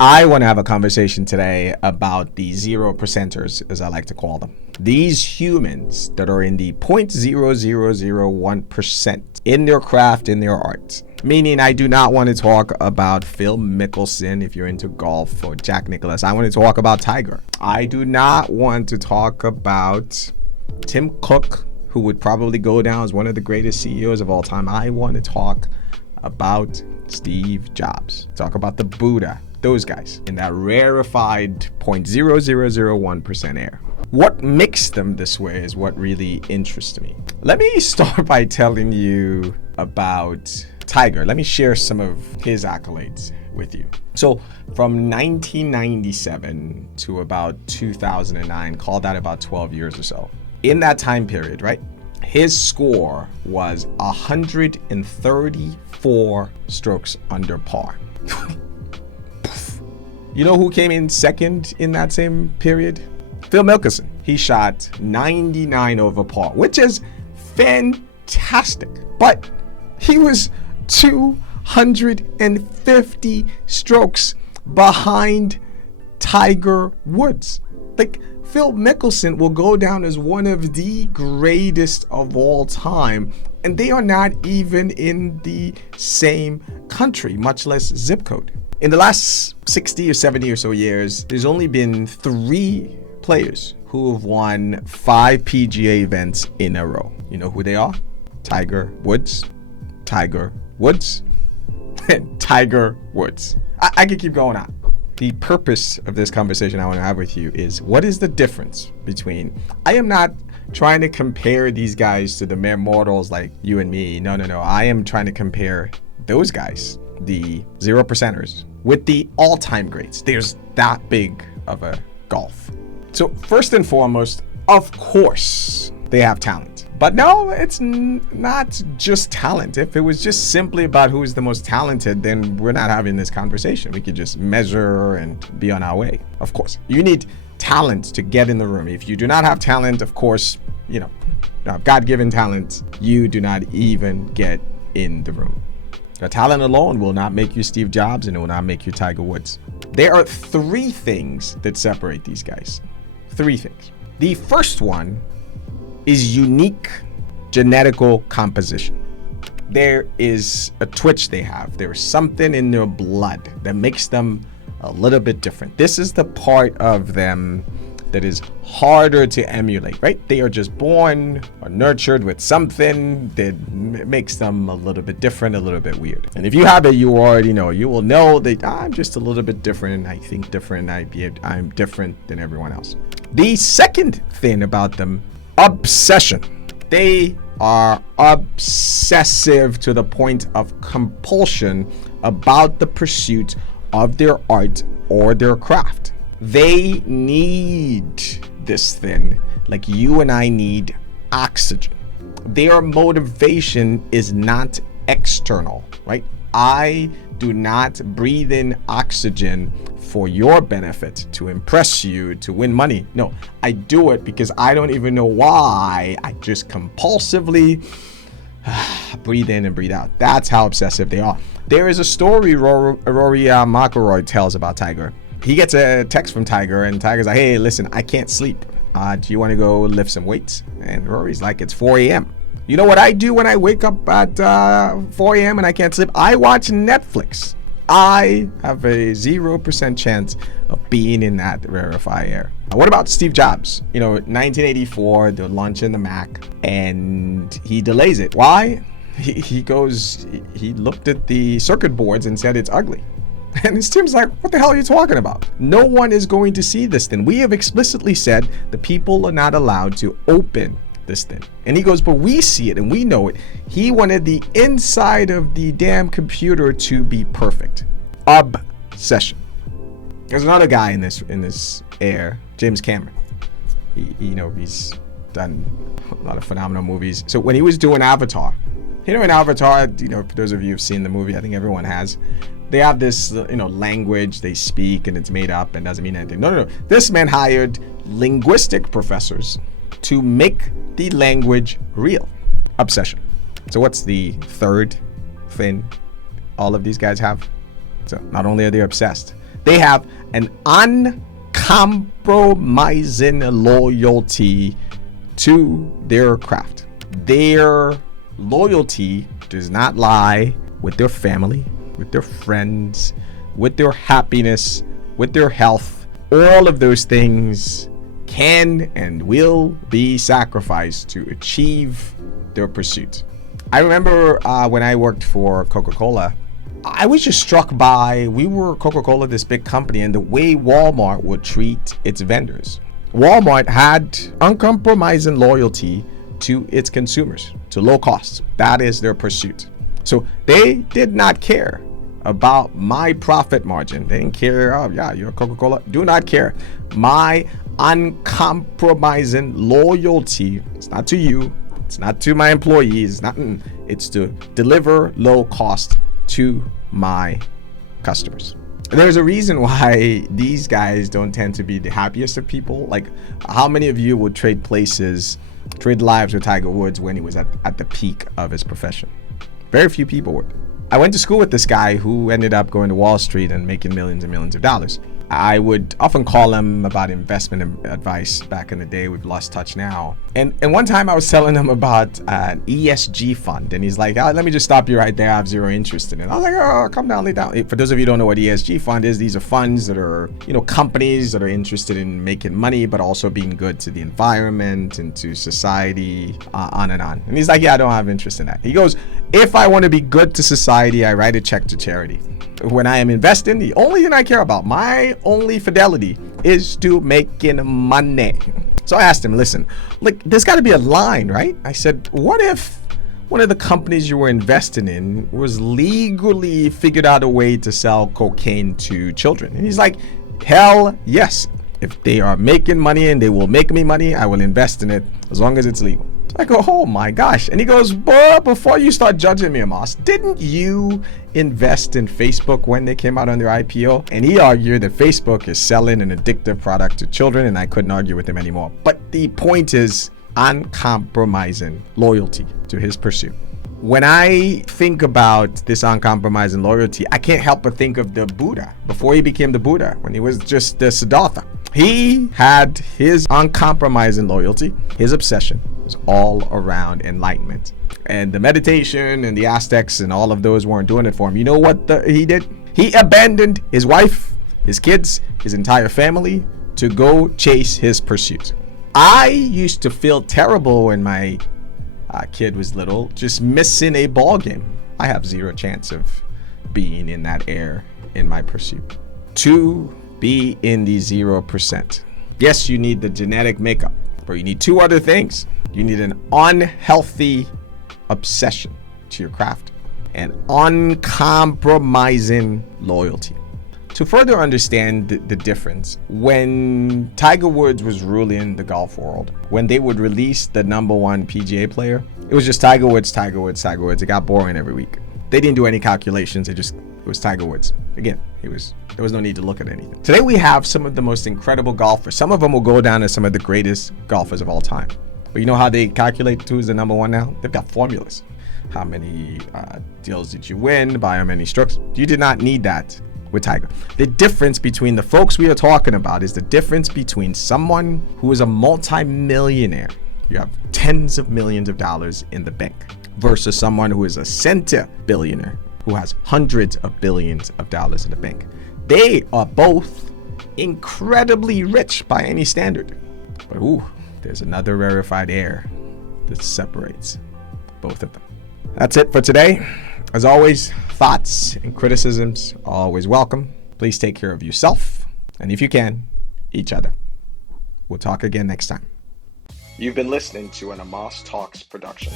I want to have a conversation today about the 0%ers, as I like to call them. These humans that are in the 0.0001% in their craft, in their art. Meaning I do not want to talk about Phil Mickelson if you're into golf, or Jack Nicklaus. I want to talk about Tiger. I do not want to talk about Tim Cook, who would probably go down as one of the greatest CEOs of all time. I want to talk about Steve Jobs. Talk about the Buddha. Those guys in that rarefied 0.0001% air. What makes them this way is what really interests me. Let me start by telling you about Tiger. Let me share some of his accolades with you. So from 1997 to about 2009, call that about 12 years or so. In that time period, right? His score was 134 strokes under par. You know who came in second in that same period? Phil Mickelson. He shot 99 over par, which is fantastic. But he was 250 strokes behind Tiger Woods. Like, Phil Mickelson will go down as one of the greatest of all time, and they are not even in the same country, much less zip code. In the last 60 or 70 or so years, there's only been 3 players who have won 5 PGA events in a row. You know who they are? Tiger Woods, Tiger Woods, and Tiger Woods. I can keep going on. The purpose of this conversation I want to have with you is, what is the difference between, I am not trying to compare these guys to the mere mortals like you and me. No. I am trying to compare those guys, the 0%ers, with the all-time greats. There's that big of a gulf. So first and foremost, of course, they have talent. But no, it's not just talent. If it was just simply about who is the most talented, then we're not having this conversation. We could just measure and be on our way. Of course, you need talent to get in the room. If you do not have talent, of course, God-given talent, you do not even get in the room. The talent alone will not make you Steve Jobs, and it will not make you Tiger Woods. There are 3 things that separate these guys. 3 things. The first one is unique genetical composition. There is a twitch they have. There is something in their blood that makes them a little bit different. This is the part of them that is harder to emulate, right? They are just born or nurtured with something that makes them a little bit different, a little bit weird. And if you have it, you already know. You will know that I'm just a little bit different. I think different. I'm different than everyone else. The second thing about them, obsession. They are obsessive to the point of compulsion about the pursuit of their art or their craft. They need this thing like you and I need oxygen. Their motivation is not external, right? I do not breathe in oxygen for your benefit, to impress you, to win money. No, I do it because I don't even know why. I just compulsively breathe in and breathe out. That's how obsessive they are. There is a story Rory McIlroy tells about Tiger. He gets a text from Tiger, and Tiger's like, hey, listen, I can't sleep. Do you want to go lift some weights? And Rory's like, it's 4 a.m. You know what I do when I wake up at 4 a.m. and I can't sleep? I watch Netflix. I have a 0% chance of being in that rarefied air. What about Steve Jobs? 1984, they're launching the Mac, and he delays it. Why? He looked at the circuit boards and said it's ugly. And his team's like, what the hell are you talking about? No one is going to see this thing. We have explicitly said the people are not allowed to open this thing. And he goes, but we see it and we know it. He wanted the inside of the damn computer to be perfect. Obsession. There's another guy in this air, James Cameron. He's done a lot of phenomenal movies. So when he was doing Avatar, in Avatar, for those of you who've seen the movie, I think everyone has, they have this, language they speak and it's made up and doesn't mean anything. No. This man hired linguistic professors to make the language real. Obsession. So what's the third thing all of these guys have? So not only are they obsessed, They have an uncompromising loyalty to their craft. Their loyalty does not lie with their family, with their friends, with their happiness, with their health. All of those things can and will be sacrificed to achieve their pursuit. I remember when I worked for Coca-Cola, I was just struck by, we were Coca-Cola, this big company, and the way Walmart would treat its vendors. Walmart had uncompromising loyalty to its consumers, to low cost. That is their pursuit. So they did not care about my profit margin. They didn't care, oh yeah, you're Coca-Cola. Do not care. My uncompromising loyalty, it's not to you, it's not to my employees, it's to deliver low cost to my customers. There's a reason why these guys don't tend to be the happiest of people. Like, how many of you would trade lives with Tiger Woods when he was at the peak of his profession? Very few people would. I went to school with this guy who ended up going to Wall Street and making millions and millions of dollars. I would often call him about investment advice back in the day. We've lost touch now. And one time I was telling him about an ESG fund. And he's like, oh, let me just stop you right there. I have zero interest in it. I was like, oh, come down, lay down. For those of you who don't know what ESG fund is, these are funds that are, companies that are interested in making money, but also being good to the environment and to society, on and on. And he's like, yeah, I don't have interest in that. He goes, if I want to be good to society, I write a check to charity. When I am investing, the only thing I care about, my only fidelity, is to making money. So I asked him, listen, look, there's got to be a line, right? I said, what if one of the companies you were investing in was legally figured out a way to sell cocaine to children? And he's like, hell yes. If they are making money and they will make me money, I will invest in it as long as it's legal. So I go, oh my gosh. And he goes, boy, before you start judging me, Amos, didn't you invest in Facebook when they came out on their IPO? And he argued that Facebook is selling an addictive product to children, and I couldn't argue with him anymore. But the point is uncompromising loyalty to his pursuit. When I think about this uncompromising loyalty, I can't help but think of the Buddha before he became the Buddha, when he was just the Siddhartha. He had his uncompromising loyalty. His obsession was all around enlightenment. And the meditation and the Aztecs and all of those weren't doing it for him. You know what he did? He abandoned his wife, his kids, his entire family to go chase his pursuit. I used to feel terrible when my kid was little, just missing a ball game. I have zero chance of being in that air in my pursuit. To be in the 0%. Yes, you need the genetic makeup, but you need two other things. You need an unhealthy obsession to your craft and uncompromising loyalty. To further understand the difference, when Tiger Woods was ruling the golf world, when they would release the #1 PGA player, it was just Tiger Woods, Tiger Woods, Tiger Woods. It got boring every week. They didn't do any calculations. It was Tiger Woods. Again, there was no need to look at anything. Today we have some of the most incredible golfers. Some of them will go down as some of the greatest golfers of all time. But you know how they calculate who's the #1 now? They've got formulas. How many deals did you win? By how many strokes? You did not need that with Tiger. The difference between the folks we are talking about is the difference between someone who is a multi-millionaire, you have tens of millions of dollars in the bank, versus someone who is a centi-billionaire, who has hundreds of billions of dollars in the bank. They are both incredibly rich by any standard. But there's another rarefied air that separates both of them. That's it for today. As always, thoughts and criticisms are always welcome. Please take care of yourself, and if you can, each other. We'll talk again next time. You've been listening to an Amos Talks production.